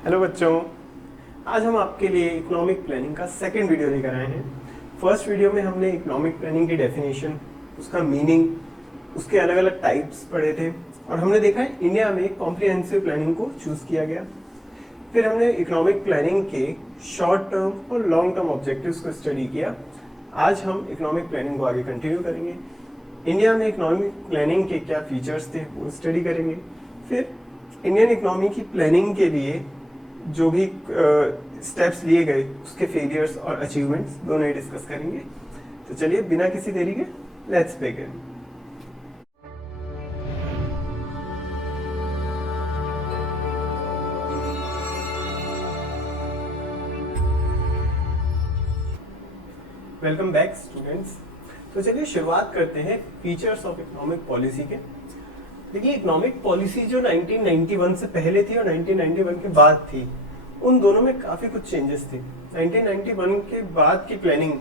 Hello बच्चों, आज हम आपके लिए इकोनॉमिक प्लानिंग का सेकंड वीडियो लेकर आए हैं। फर्स्ट वीडियो में हमने इकोनॉमिक प्लानिंग की डेफिनेशन, उसका मीनिंग, उसके अलग अलग टाइप्स पढ़े थे और हमने देखा है इंडिया में कॉम्प्रिहेंसिव प्लानिंग को चूज किया गया। फिर हमने इकोनॉमिक प्लानिंग के शॉर्ट टर्म और लॉन्ग टर्म ऑब्जेक्टिव्स को स्टडी किया। आज हम इकोनॉमिक प्लानिंग को आगे कंटिन्यू करेंगे। इंडिया में इकोनॉमिक प्लानिंग के क्या फीचर्स थे वो स्टडी करेंगे। फिर इंडियन इकोनॉमी की प्लानिंग के लिए जो भी स्टेप्स लिए गए उसके फेलियर्स और अचीवमेंट्स दोनों ही डिस्कस करेंगे। तो चलिए बिना किसी देरी के let's begin. Welcome back students. तो चलिए शुरुआत करते हैं फीचर्स ऑफ इकोनॉमिक पॉलिसी के। देखिए, इकोनॉमिक पॉलिसी जो 1991 से पहले थी और 1991 के बाद थी, उन दोनों में काफी कुछ चेंजेस थे। 1991 के बाद की प्लानिंग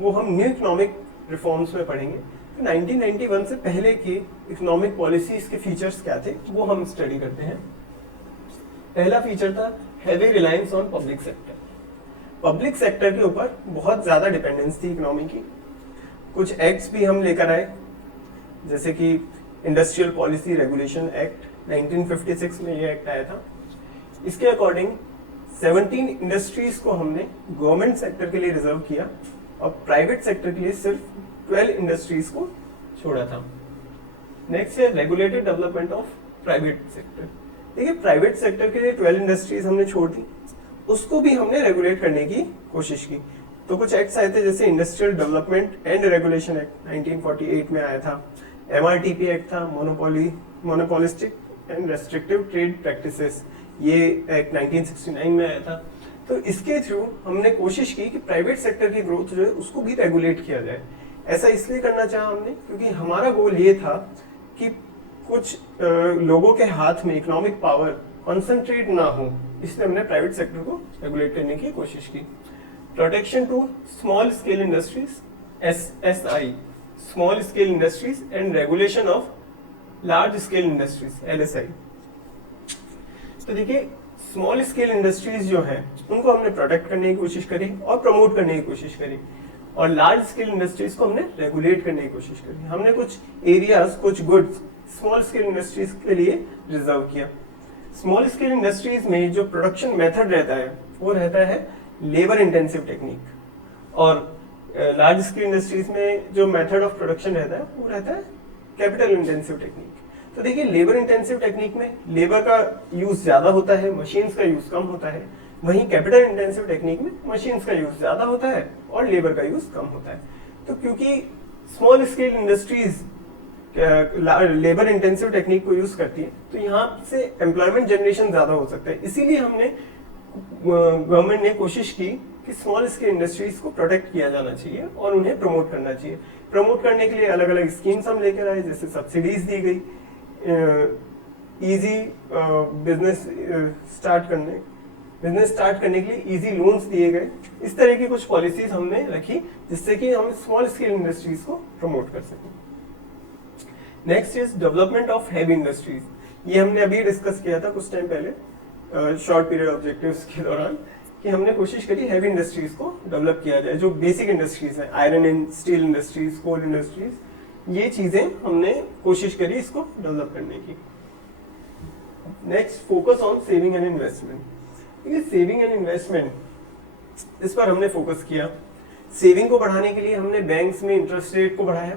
वो हम न्यू इकोनॉमिक रिफॉर्म्स में पढ़ेंगे। तो 1991 से पहले की इकोनॉमिक पॉलिसीज के फीचर्स क्या थे वो हम स्टडी करते हैं। पहला फीचर था heavy reliance on public sector. Public sector के ऊपर बहुत ज्यादा डिपेंडेंस थी इकोनॉमी की। कुछ एक्ट्स भी हम लेकर आए, जैसे कि इंडस्ट्रियल पॉलिसी रेगुलेशन एक्ट 1956 में ये एक्ट आया था। इसके अकॉर्डिंग 17 इंडस्ट्रीज को हमने गवर्नमेंट सेक्टर के लिए रिजर्व किया और प्राइवेट सेक्टर के लिए सिर्फ 12 इंडस्ट्रीज को छोड़ा था। नेक्स्ट है regulated development of private sector. देखिए, प्राइवेट सेक्टर के लिए 12 इंडस्ट्रीज हमने छोड़ दी, उसको भी हमने रेगुलेट करने की कोशिश की। तो कुछ एक्ट्स आए थे, जैसे industrial development and regulation act 1948 में आया था। MRTP एक्ट था, monopolistic and restrictive trade practices, ये एक्ट 1969 में आया था। तो इसके थ्रू हमने कोशिश की कि प्राइवेट सेक्टर की ग्रोथ जो है उसको भी रेगुलेट किया जाए। ऐसा इसलिए करना चाहा हमने क्योंकि हमारा गोल ये था कि कुछ लोगों के हाथ में इकोनॉमिक पावर कंसंट्रेट ना हो, इसलिए हमने प्राइवेट सेक्टर को रेगुलेट करने की कोशिश की। Protection to small scale industries, SSI, small scale industries and regulation of large scale industries, LSI। तो देखिए, स्मॉल स्केल इंडस्ट्रीज जो है उनको हमने प्रोटेक्ट करने की कोशिश करी और प्रमोट करने की कोशिश करी, और लार्ज स्केल इंडस्ट्रीज को हमने रेगुलेट करने की कोशिश करी। हमने कुछ एरियाज, कुछ गुड्स स्मॉल स्केल इंडस्ट्रीज के लिए रिजर्व किया। स्मॉल स्केल इंडस्ट्रीज में जो प्रोडक्शन मेथड रहता है वो रहता है लेबर इंटेंसिव टेक्निक, और लार्ज स्केल इंडस्ट्रीज में जो मेथड ऑफ प्रोडक्शन रहता है वो रहता है कैपिटल इंटेंसिव टेक्निक। तो देखिए, लेबर इंटेंसिव टेक्निक में लेबर का यूज ज्यादा होता है, मशीन्स का यूज कम होता है। वहीं कैपिटल इंटेंसिव टेक्निक में मशीन्स का यूज ज्यादा होता है और लेबर का यूज कम होता है। तो क्योंकि small scale industries labour intensive technique को यूज करती है, तो यहाँ से एम्प्लॉयमेंट जनरेशन ज्यादा हो सकता है। इसीलिए हमने गवर्नमेंट ने कोशिश की कि स्मॉल स्केल इंडस्ट्रीज को प्रोटेक्ट किया जाना चाहिए और उन्हें प्रमोट करना चाहिए। प्रमोट करने के लिए अलग अलग स्कीम्स हम लेकर आए, जैसे सब्सिडीज दी गई, इजी बिजनेस स्टार्ट करने के लिए इजी लोन्स दिए गए। इस तरह की कुछ पॉलिसीज हमने रखी जिससे कि हम स्मॉल स्केल इंडस्ट्रीज को प्रमोट कर सकें। Next is development of heavy industries. ये हमने अभी डिस्कस किया था कुछ टाइम पहले शॉर्ट पीरियड ऑब्जेक्टिव्स के दौरान, कि हमने कोशिश करी हैवी इंडस्ट्रीज को डेवलप किया जाए। जो बेसिक इंडस्ट्रीज है, iron and steel industries, coal industries, ये चीजें हमने कोशिश करी इसको डेवलप करने की। Next, focus on saving and investment. ये सेविंग एंड इन्वेस्टमेंट, इस पर हमने फोकस किया। सेविंग को बढ़ाने के लिए हमने बैंक्स में इंटरेस्ट रेट को बढ़ाया।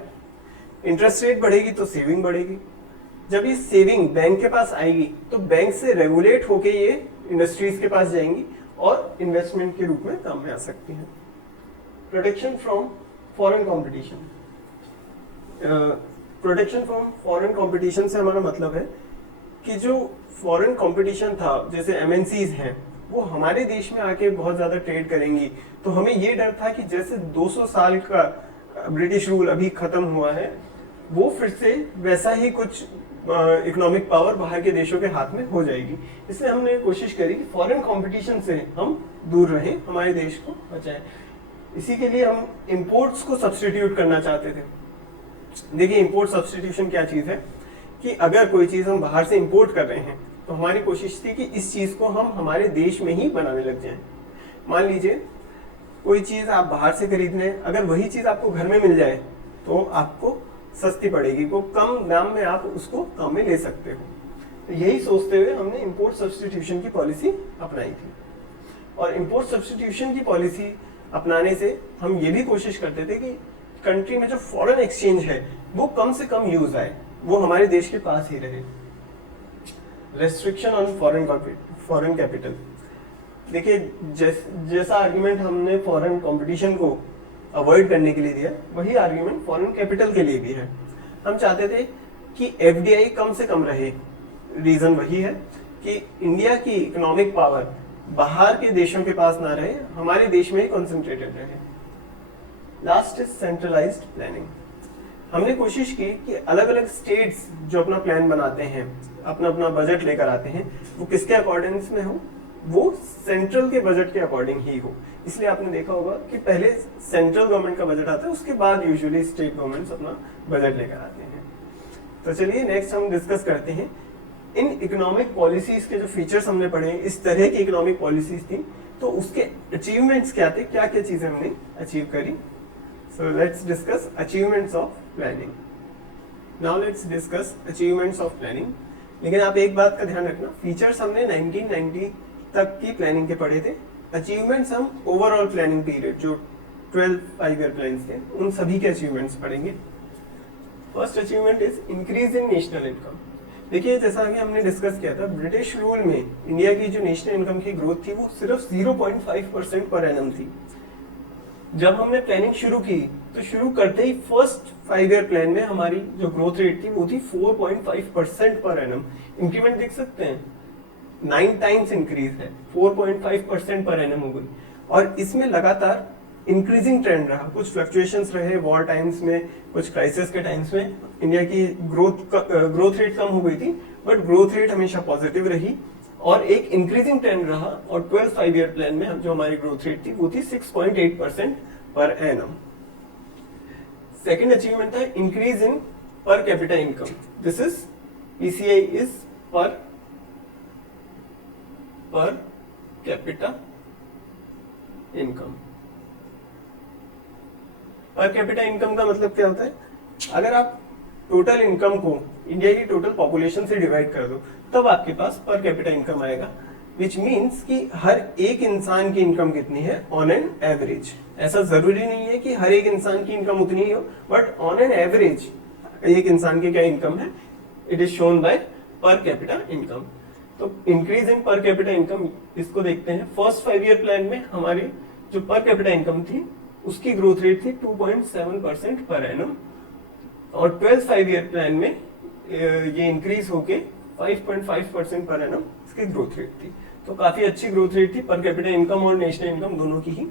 इंटरेस्ट रेट बढ़ेगी तो सेविंग बढ़ेगी। जब ये सेविंग बैंक के पास आएगी तो बैंक से रेगुलेट होके ये इंडस्ट्रीज के पास जाएंगी और इन्वेस्टमेंट के रूप में काम में आ सकती हैं। Protection from foreign competition. Protection from foreign competition से हमारा मतलब है कि जो फॉरेन कंपटीशन था, जैसे MNCs हैं, वो हमारे देश में आके बहुत ज्यादा ट्रेड करेंगी, तो हमें ये डर था कि जैसे 200 साल का ब्रिटिश रूल अभी खत्म हुआ है, वो फिर से वैसा ही कुछ इकोनॉमिक पावर बाहर के देशों के हाथ में हो जाएगी। इसलिए हमने कोशिश करी कि फॉरेन कंपटीशन से हम दूर रहें, हमारे देश को बचाएं। इसी के लिए हम इंपोर्ट्स को सब्स्टिट्यूट करना चाहते थे। देखिए, इंपोर्ट सब्स्टिट्यूशन क्या चीज है कि अगर कोई चीज हम बाहर से इंपोर्ट कर रहे हैं तो हमारी कोशिश थी कि इस चीज को हम हमारे देश में ही बनाने लग जाएं। मान लीजिए कोई चीज आप बाहर से खरीद रहे हैं, अगर वही चीज आपको घर में मिल जाए तो आपको सस्ती पड़ेगी, वो कम दाम में आप उसको कम में ले सकते हो। तो यही सोचते हुए हमने इंपोर्ट सब्स्टिट्यूशन की पॉलिसी अपनाई थी। और इंपोर्ट सब्स्टिट्यूशन की पॉलिसी अपनाने से हम ये भी कोशिश करते थे कि कंट्री में जो फॉरेन एक्सचेंज है वो कम से कम यूज आए, वो हमारे देश के पास ही रहे। रेस्ट्रिक्शन ऑन फॉरेन कैपिटल, देखिए जैसा आर्ग्यूमेंट हमने फॉरेन कंपटीशन को अवॉइड करने के लिए दिया, वही आर्ग्यूमेंट फॉरेन कैपिटल के लिए भी है। हम चाहते थे कि एफडीआई कम से कम रहे। रीजन वही है कि इंडिया की इकोनॉमिक पावर बाहर के देशों के पास ना रहे, हमारे देश में ही कॉन्सेंट्रेटेड रहे। Last is centralised planning. हमने कोशिश की कि अलग अलग स्टेट्स जो अपना प्लान बनाते हैं, अपना अपना बजट लेकर आते हैं, वो किसके अकॉर्डिंग्स में हो, वो सेंट्रल के बजट के अकॉर्डिंग ही हो। इसलिए आपने देखा होगा कि पहले सेंट्रल गवर्नमेंट का बजट आता है, उसके बाद यूजुअली स्टेट गवर्नमेंट्स अपना बजट लेकर आते हैं। तो चलिए नेक्स्ट हम डिस्कस करते हैं इन इकोनॉमिक पॉलिसीज के जो फीचर्स हमने पढ़े, इस तरह की इकोनॉमिक पॉलिसीज थी, तो उसके अचीवमेंट्स क्या थे, क्या क्या चीजें हमने अचीव करी। So let's discuss achievements of planning. Now let's discuss achievements of planning. लेकिन आप एक बात का ध्यान रखना, फीचर्स हमने 1990 तक की प्लानिंग के पढ़े थे, अचीवमेंट्स हम ओवरऑल प्लानिंग पीरियड जो 12 5-year प्लान्स थे उन सभी के अचीवमेंट्स पढ़ेंगे। First achievement is increase in national income. देखिए जैसा कि हमने डिस्कस किया था, ब्रिटिश रूल में इंडिया की जो नेशनल इनकम की ग्रोथ थी वो सिर्फ 0.5% पर एनम थी। जब हमने प्लानिंग शुरू की तो शुरू करते ही फर्स्ट 5-year प्लान में हमारी जो ग्रोथ रेट थी वो थी 4.5% पर एनम। इंक्रीमेंट देख सकते हैं, 9 टाइम्स इंक्रीज है, 4.5% पर एनम हो गई। और इसमें लगातार इंक्रीजिंग ट्रेंड रहा, कुछ फ्लक्चुएशंस रहे वॉर टाइम्स में, कुछ क्राइसिस के टाइम्स में इंडिया की ग्रोथ रेट कम हो गई थी, बट ग्रोथ रेट हमेशा पॉजिटिव रही और एक इंक्रीजिंग ट्रेंड रहा। और 12 5-year प्लान में हम जो हमारी ग्रोथ रेट थी वो थी 6.8% पर एनम। सेकेंड अचीवमेंट था increase in per capita income. This is PCI is पर कैपिटा इनकम। पर कैपिटा इनकम का मतलब क्या होता है, अगर आप टोटल इनकम को इंडिया की टोटल पॉपुलेशन से डिवाइड कर दो तब आपके पास पर कैपिटा इनकम आएगा, विच मीन्स कि हर एक इंसान की इनकम कितनी है ऑन एन एवरेज। ऐसा जरूरी नहीं है कि हर एक इंसान की इनकम उतनी ही हो, बट ऑन एन एवरेज एक इंसान की क्या इनकम है, it is shown by per capita income. तो increase in per capita income इसको देखते हैं। फर्स्ट 5-year प्लान में हमारी जो पर कैपिटा इनकम थी उसकी ग्रोथ रेट थी 2.7% पर एनम, और 12 5-year प्लान में ये इंक्रीज होके 5.5% पर एनम इसकी ग्रोथ रेट थी। तो काफी अच्छी ग्रोथ रेट थी पर कैपिटा इनकम और नेशनल इनकम दोनों की ही।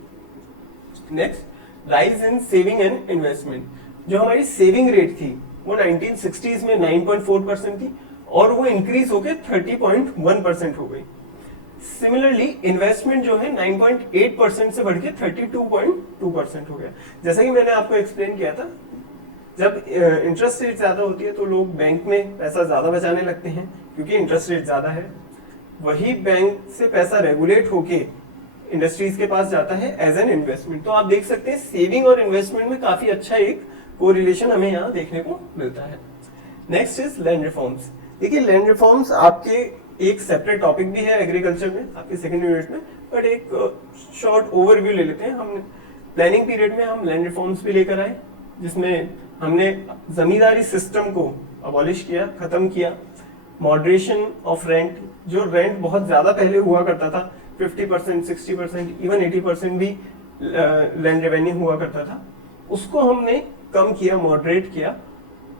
Next, rise in saving and investment. जो हमारी सेविंग रेट थी वो 1960s में 9.4% थी और वो इंक्रीज होके 30.1% हो गई। सिमिलरली इन्वेस्टमेंट जो है 9.8% से बढ़ के 32.2% हो गया। जैसा कि मैंने आपको एक्सप्लेन किया था, जब इंटरेस्ट रेट ज्यादा होती है तो लोग बैंक में पैसा ज्यादा बचाने लगते हैं क्योंकि इंटरेस्ट रेट ज्यादा है। वही बैंक से पैसा रेगुलेट होके इंडस्ट्रीज के पास जाता है एज एन इन्वेस्टमेंट। तो आप देख सकते हैं सेविंग और इन्वेस्टमेंट में काफी अच्छा एक कोरिलेशन हमें यहाँ देखने को मिलता है। Next is land reforms. देखिए लैंड रिफॉर्म्स आपके एक सेपरेट टॉपिक भी है एग्रीकल्चर में, आपके सेकंड यूनिट में, बट एक शॉर्ट ओवरव्यू ले लेते हैं। हम प्लानिंग पीरियड में हम लैंड रिफॉर्म्स भी लेकर आए जिसमें हमने जमींदारी सिस्टम को अबॉलिश किया, खत्म किया। मॉडरेशन ऑफ रेंट, जो रेंट बहुत ज्यादा पहले हुआ करता था, 50%, 60%, इवन 80% भी लैंड रेवेन्यू हुआ करता था, उसको हमने कम किया, मॉडरेट किया।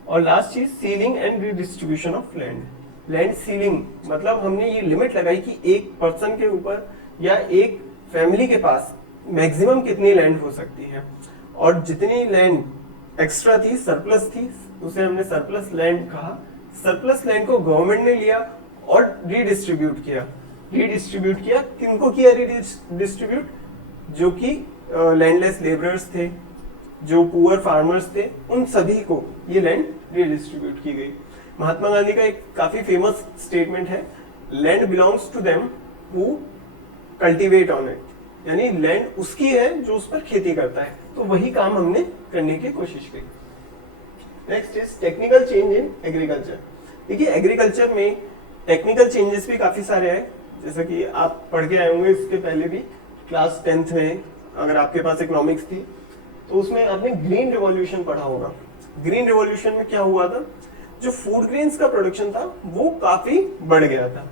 और लास्ट चीज ceiling and redistribution of land. Land ceiling मतलब हमने ये लिमिट लगाई कि एक पर्सन के ऊपर या एक फैमिली के पास मैक्सिमम कितनी लैंड हो सकती है, और जितनी लैंड एक्स्ट्रा थी, सरप्लस थी, उसे हमने सरप्लस लैंड कहा। सरप्लस लैंड को गवर्नमेंट ने लिया और रिडिस्ट्रीब्यूट किया। रिडिस्ट्रीब्यूट किया किनको किया रिडिस्ट्रीब्यूट? जो कि लैंडलेस लेबरर्स थे, जो पुअर फार्मर्स थे, उन सभी को ये लैंड रिडिस्ट्रीब्यूट की गई। महात्मा गांधी का एक काफी फेमस स्टेटमेंट है land belongs to them who cultivate on it, यानी लैंड उसकी है जो उस पर खेती करता है, तो वही काम हमने करने की कोशिश की। Next is technical change in agriculture. देखिए एग्रीकल्चर में टेक्निकल चेंजेस भी काफी सारे हैं, जैसा कि आप पढ़ के आए होंगे इसके पहले भी क्लास 10th में, अगर आपके पास इकोनॉमिक्स थी तो उसमें आपने ग्रीन रिवॉल्यूशन पढ़ा होगा। ग्रीन रिवॉल्यूशन में क्या हुआ था, जो फूड ग्रेन्स का प्रोडक्शन था वो काफी बढ़ गया था।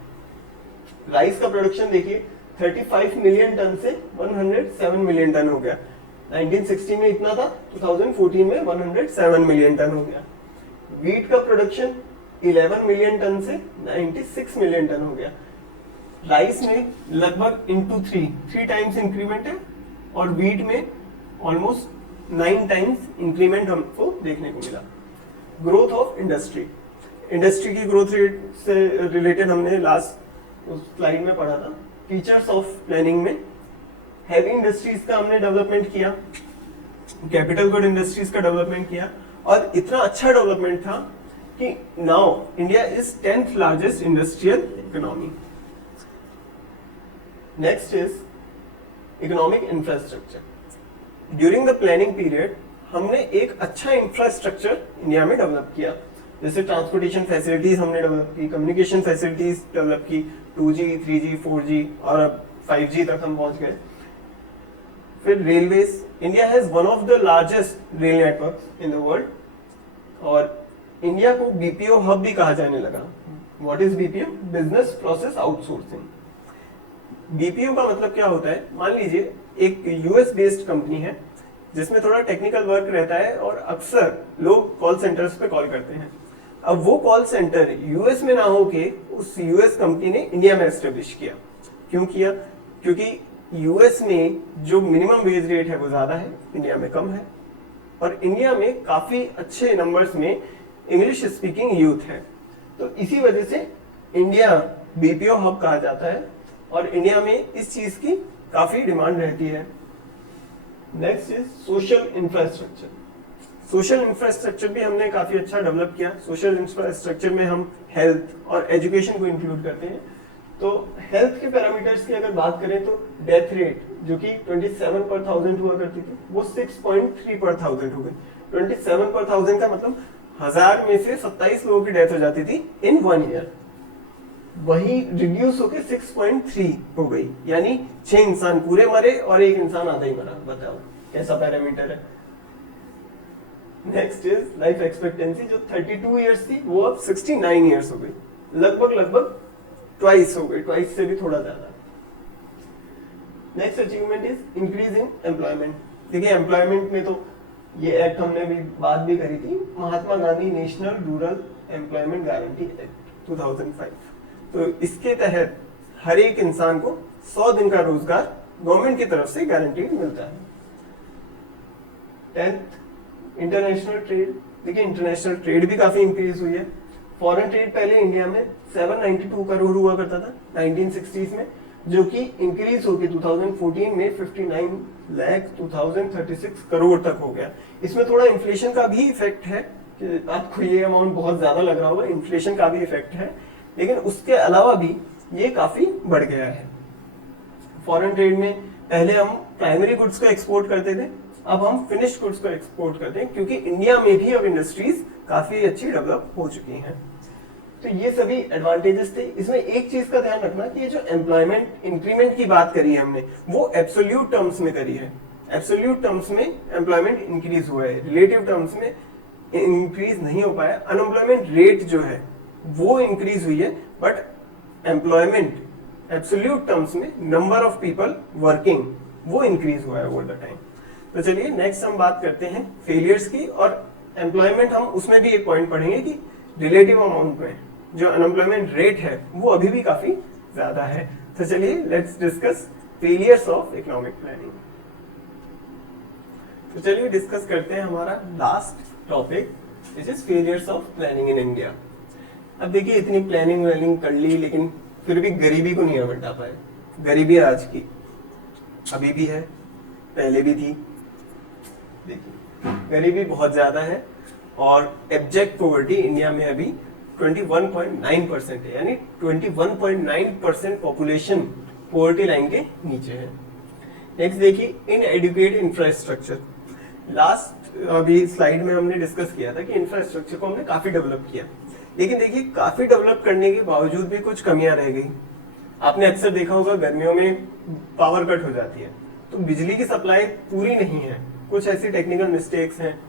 राइस का प्रोडक्शन देखिए 35 मिलियन टन से 107 मिलियन टन हो गया। 1960 में इतना था, 2014 में 107 मिलियन टन हो गया। वीट का प्रोडक्शन 11 मिलियन टन से 96 मिलियन टन हो गया। राइस में लगभग इंटू 3 टाइम्स इंक्रीमेंट है, और वीट में ऑलमोस्ट 9 टाइम्स इंक्रीमेंट हमको देखने को मिला। ग्रोथ ऑफ इंडस्ट्री, इंडस्ट्री की ग्रोथ रेट से रिलेटेड हमने लास्ट उस स्लाइड में पढ़ा था। फीचर्स ऑफ प्लानिंग में हैवी इंडस्ट्रीज का हमने डेवलपमेंट किया, कैपिटल गुड इंडस्ट्रीज का डेवलपमेंट किया, और इतना अच्छा डेवलपमेंट था कि now India is 10th largest industrial economy. Next is economic infrastructure. During the planning period हमने एक अच्छा इंफ्रास्ट्रक्चर इंडिया में डेवलप किया, जैसे ट्रांसपोर्टेशन फैसिलिटीज हमने डेवलप की, कम्युनिकेशन फैसिलिटीज डेवलप की, 2G, 3G, 4G और अब 5G तक हम पहुंच गए। फिर railways, India has one of the largest rail networks in the world, और इंडिया को बीपीओ हब भी कहा जाने लगा। What is BPO? Business process outsourcing. BPO का मतलब क्या होता है, मान लीजिए एक यूएस बेस्ड कंपनी है जिसमें थोड़ा टेक्निकल वर्क रहता है और अक्सर लोग कॉल सेंटर्स पे कॉल करते हैं। अब वो कॉल सेंटर यूएस में ना होके उस यूएस कंपनी ने इंडिया में एस्टेब्लिश किया। क्यों किया? क्योंकि यूएस में जो मिनिमम वेज रेट है वो ज्यादा है, इंडिया में कम है, और इंडिया में काफी अच्छे नंबर्स में इंग्लिश स्पीकिंग यूथ है, तो इसी वजह से इंडिया बीपीओ हब कहा जाता है, और इंडिया में इस चीज की काफी डिमांड रहती है। Next is social infrastructure. Social infrastructure भी हमने काफी अच्छा डेवलप किया। सोशल इंफ्रास्ट्रक्चर में हम हेल्थ और एजुकेशन को इंक्लूड करते हैं। तो हेल्थ के पैरामीटर्स की अगर बात करें तो डेथ रेट जो कि 27 पर 1000 हुआ करती थी वो 6.3 पर 1000 हो गई। 27 पर 1000 का मतलब 1000 में से 27 लोगों की डेथ हो जाती थी इन 1 ईयर, वही रिड्यूस होकर 6.3 हो गई, यानी 6 इंसान पूरे मरे और 1 इंसान आधा ही मरा। बताओ कैसा पैरामीटर है। नेक्स्ट इज लाइफ एक्सपेक्टेंसी, जो 32 इयर्स थी वो अब 69 इयर्स हो गई, लगभग ट्वाइस हो गई, ट्वाइस से भी थोड़ा ज्यादा। Next achievement is increase in employment. देखिए एम्प्लॉयमेंट में तो ये एक्ट हमने भी बात भी करी थी, Mahatma Gandhi national rural employment guarantee act 2005। तो इसके तहत हर एक इंसान को 100 दिन का रोजगार गवर्नमेंट की तरफ से गारंटीड मिलता है। 10th international trade. देखिए इंटरनेशनल ट्रेड भी काफी इंक्रीज हुई है। फॉरेन ट्रेड पहले इंडिया में 792 करोड़ हुआ करता था 1960s में, जो कि इंक्रीज होकर 2014 में 59,2036 करोड़ तक हो गया। इसमें थोड़ा इन्फ्लेशन का भी इफेक्ट है कि आपको ये अमाउंट बहुत ज्यादा लग रहा होगा, इन्फ्लेशन का भी इफेक्ट है, लेकिन उसके अलावा भी ये काफी बढ़ गया है। फॉरेन ट्रेड में पहले हम प्राइमरी गुड्स को एक्सपोर्ट करते थे, अब हम फिनिश्ड गुड्स को एक्सपोर्ट करते हैं, क्योंकि इंडिया में भी अब इंडस्ट्रीज काफी अच्छी डेवलप हो चुकी हैं। तो ये सभी एडवांटेजेस थे। इसमें एक चीज का ध्यान रखना कि ये जो एम्प्लॉयमेंट इंक्रीमेंट की बात करी है हमने, वो एब्सोल्यूट टर्म्स में करी है। एब्सोल्यूट टर्म्स में एम्प्लॉयमेंट इंक्रीज हुआ है, रिलेटिव टर्म्स में इंक्रीज नहीं हो पाया। अनएम्प्लॉयमेंट रेट जो है वो इंक्रीज हुई है, बट एम्प्लॉयमेंट एब्सोल्यूट टर्म्स में नंबर ऑफ पीपल वर्किंग वो इंक्रीज हुआ है ओवर द टाइम। तो चलिए नेक्स्ट हम बात करते हैं फेलियर्स की, और एम्प्लॉयमेंट हम उसमें भी एक पॉइंट पढ़ेंगे कि रिलेटिव अमाउंट में जो अनएम्प्लॉयमेंट रेट है वो अभी भी काफी ज्यादा है। तो चलिए let's discuss failures of economic planning. तो चलिए डिस्कस करते हैं हमारा last topic, which is failures of planning in India. अब देखिए इतनी प्लानिंग व्लानिंग कर ली, लेकिन फिर भी गरीबी को नहीं हटा पाए। गरीबी आज की अभी भी है, पहले भी थी। देखिए गरीबी बहुत ज्यादा है, और एब्जेक्ट पॉवर्टी इंडिया में अभी 21.9% है, यानी 21.9% पॉपुलेशन पोवर्टी लाइन के नीचे है। नेक्स्ट देखिए इनएडुकेट इंफ्रास्ट्रक्चर। लास्ट अभी स्लाइड में हमने डिस्कस किया था कि इंफ्रास्ट्रक्चर को हमने काफी डेवलप किया, लेकिन देखिए काफी डेवलप करने के बावजूद भी कुछ कमियां रह गई। आपने अक्सर देखा होगा गर्मियों में पावर कट हो जाती है तो बिजली की सप्लाई पूरी नहीं है। कुछ ऐसी टेक्निकल मिस्टेक्स हैं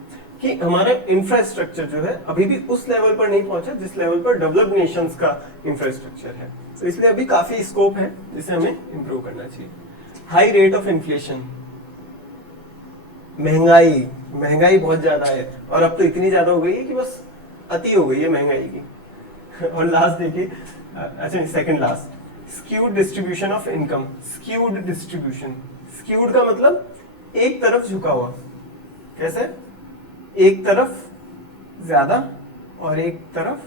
कि हमारा इंफ्रास्ट्रक्चर जो है अभी भी उस लेवल पर नहीं पहुंचा जिस लेवल पर डेवलप्ड नेशंस का इंफ्रास्ट्रक्चर है। तो इसलिए अभी काफी स्कोप है जिसे हमें इंप्रूव करना चाहिए। हाई रेट ऑफ इन्फ्लेशन, महंगाई बहुत ज्यादा है, और अब तो इतनी ज्यादा हो गई है कि बस अति हो गई है महंगाई की। और लास्ट देखिए, अच्छा second last, skewed distribution of income. Skewed distribution, skewed का मतलब एक तरफ झुका हुआ। कैसे? एक तरफ ज्यादा और एक तरफ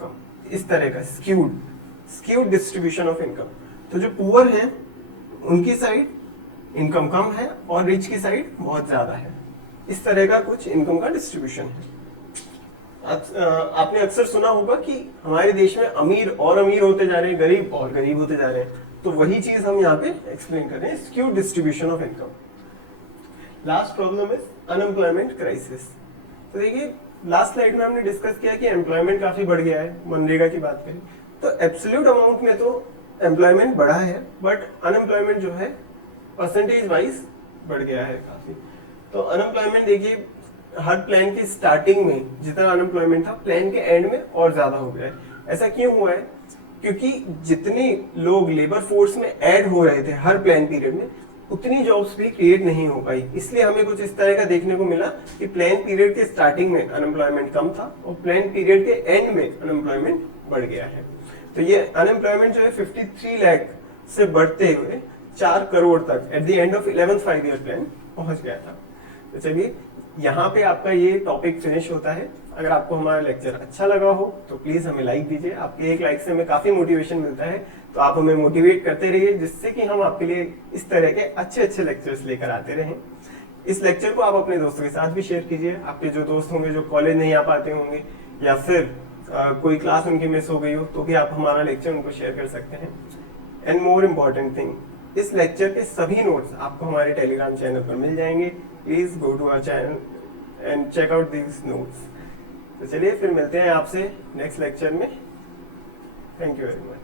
कम, इस तरह का स्क्यूड डिस्ट्रीब्यूशन ऑफ इनकम। तो जो पुअर हैं उनकी साइड इनकम कम है और रिच की साइड बहुत ज्यादा है। इस तरह का कुछ इनकम का डिस्ट्रीब्यूशन है। आपने अक्सर सुना होगा कि हमारे देश में अमीर और अमीर होते जा रहे हैं, गरीब और गरीब होते जा रहे हैं। तो वही चीज हम यहाँ पे एक्सप्लेन कर रहे हैं, skewed distribution of income. Last problem is unemployment crisis. तो देखिए लास्ट स्लाइड में हमने डिस्कस किया कि एम्प्लॉयमेंट काफी बढ़ गया है। मनरेगा की बात करें तो एब्सोल्यूट अमाउंट में तो एम्प्लॉयमेंट बढ़ा है, बट अनएम्प्लॉयमेंट जो है परसेंटेज वाइज बढ़ गया है काफी। तो अनएम्प्लॉयमेंट देखिए हर प्लान की स्टार्टिंग में जितना अनएम्प्लॉयमेंट था प्लान के एंड में और ज्यादा हो गया है। ऐसा क्यों हुआ है? क्योंकि जितने लोग लेबर फोर्स में ऐड हो रहे थे हर प्लान पीरियड में, उतनी जॉब्स भी क्रिएट नहीं हो पाई। इसलिए हमें कुछ इस तरह का देखने को मिला कि प्लान पीरियड के स्टार्टिंग में अनएम्प्लॉयमेंट कम था और प्लान पीरियड के एंड में अनएम्प्लॉयमेंट बढ़ गया है। तो ये अनएम्प्लॉयमेंट जो है 53 लाख से बढ़ते हुए 4 करोड़ तक at the end of 11th 5-year plan पहुंच गया था। तो चलिए यहाँ पे आपका ये टॉपिक फिनिश होता है। अगर आपको हमारा लेक्चर अच्छा लगा हो तो प्लीज हमें लाइक दीजिए। आपके एक लाइक से हमें काफी मोटिवेशन मिलता है, तो आप हमें मोटिवेट करते रहिए जिससे कि हम आपके लिए इस तरह के अच्छे अच्छे लेक्चर्स लेकर आते रहें। इस लेक्चर को आप अपने दोस्तों के साथ भी शेयर कीजिए। आपके जो दोस्त होंगे जो कॉलेज नहीं आ पाते होंगे या फिर कोई क्लास उनकी मिस हो गई हो तो भी आप हमारा लेक्चर उनको शेयर कर सकते हैं। एंड मोर इम्पोर्टेंट थिंग, इस लेक्चर के सभी नोट्स आपको हमारे टेलीग्राम चैनल पर मिल जाएंगे। Please go to our channel and check out these notes. तो चलिए फिर मिलते हैं आपसे नेक्स्ट लेक्चर में। Thank you very much.